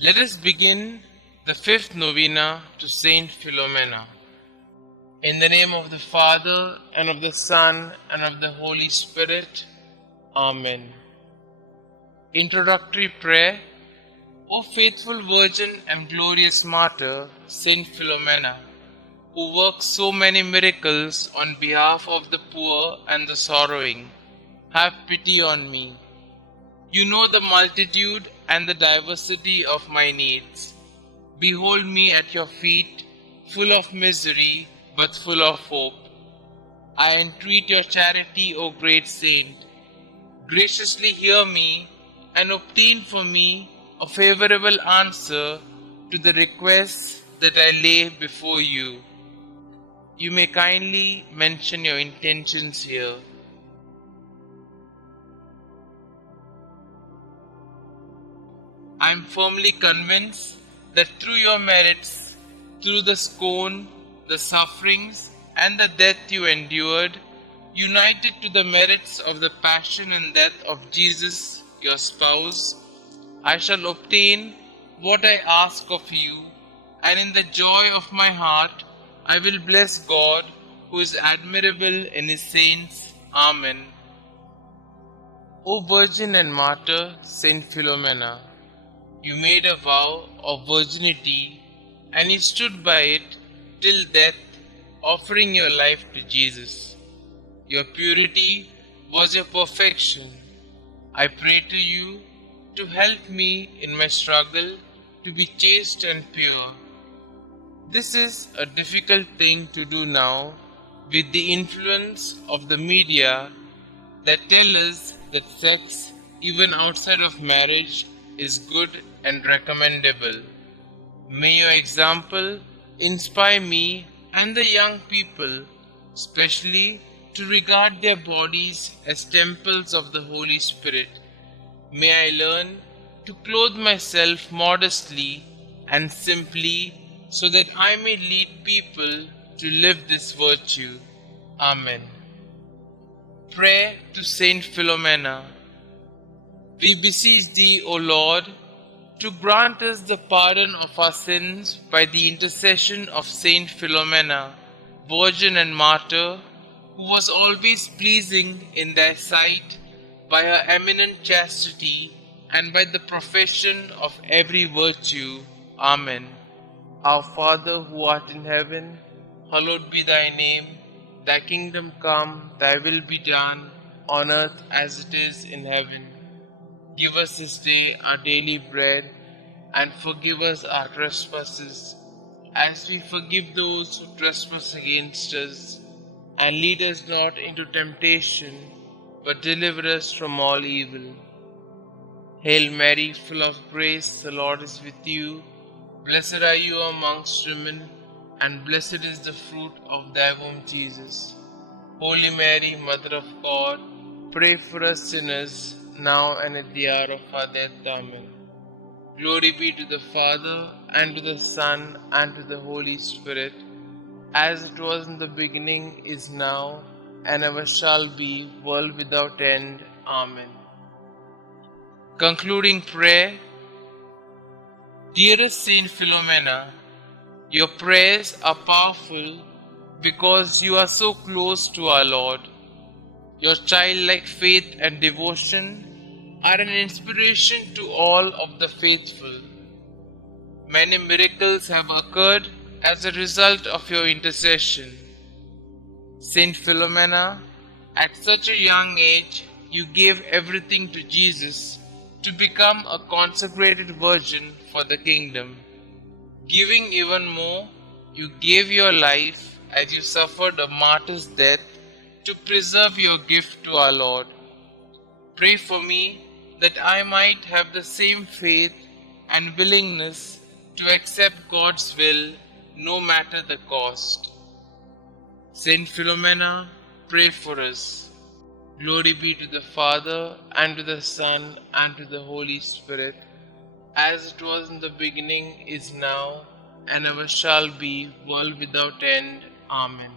Let us begin the fifth novena to St Philomena. In the name of the Father, and of the Son, and of the Holy Spirit. Amen. Introductory Prayer. O faithful Virgin and glorious Martyr, St Philomena, who works so many miracles on behalf of the poor and the sorrowing, have pity on me. You know the multitude and the diversity of my needs. Behold me at your feet, full of misery, but full of hope. I entreat your charity, O great saint. Graciously hear me and obtain for me a favorable answer to the requests that I lay before you. You may kindly mention your intentions here. I am firmly convinced that through your merits, through the scorn, the sufferings, and the death you endured, united to the merits of the passion and death of Jesus, your spouse, I shall obtain what I ask of you, and in the joy of my heart I will bless God, who is admirable in his saints. Amen. O Virgin and Martyr, St Philomena, you made a vow of virginity, and you stood by it till death, offering your life to Jesus. Your purity was your perfection. I pray to you to help me in my struggle to be chaste and pure. This is a difficult thing to do now with the influence of the media that tell us that sex, even outside of marriage, is good and recommendable. May your example inspire me and the young people, especially to regard their bodies as temples of the Holy Spirit. May I learn to clothe myself modestly and simply, so that I may lead people to live this virtue. Amen. Prayer to Saint Philomena. We beseech thee, O Lord, to grant us the pardon of our sins by the intercession of Saint Philomena, Virgin and Martyr, who was always pleasing in thy sight by her eminent chastity and by the profession of every virtue. Amen. Our Father, who art in heaven, hallowed be thy name. Thy kingdom come, thy will be done, on earth as it is in heaven. Give us this day our daily bread, and forgive us our trespasses, as we forgive those who trespass against us. And lead us not into temptation, but deliver us from all evil. Hail Mary, full of grace, the Lord is with you. Blessed are you amongst women, and blessed is the fruit of thy womb, Jesus. Holy Mary, Mother of God, pray for us sinners, now and at the hour of our death. Amen. Glory be to the Father, and to the Son, and to the Holy Spirit, as it was in the beginning, is now, and ever shall be, world without end. Amen. Concluding prayer. Dearest Saint Philomena, your prayers are powerful because you are so close to our Lord. Your childlike faith and devotion are an inspiration to all of the faithful. Many miracles have occurred as a result of your intercession. Saint Philomena, at such a young age, you gave everything to Jesus to become a consecrated virgin for the kingdom. Giving even more, you gave your life as you suffered a martyr's death to preserve your gift to our Lord. Pray for me that I might have the same faith and willingness to accept God's will no matter the cost. Saint Philomena, pray for us. Glory be to the Father, and to the Son, and to the Holy Spirit, as it was in the beginning, is now, and ever shall be, world without end. Amen.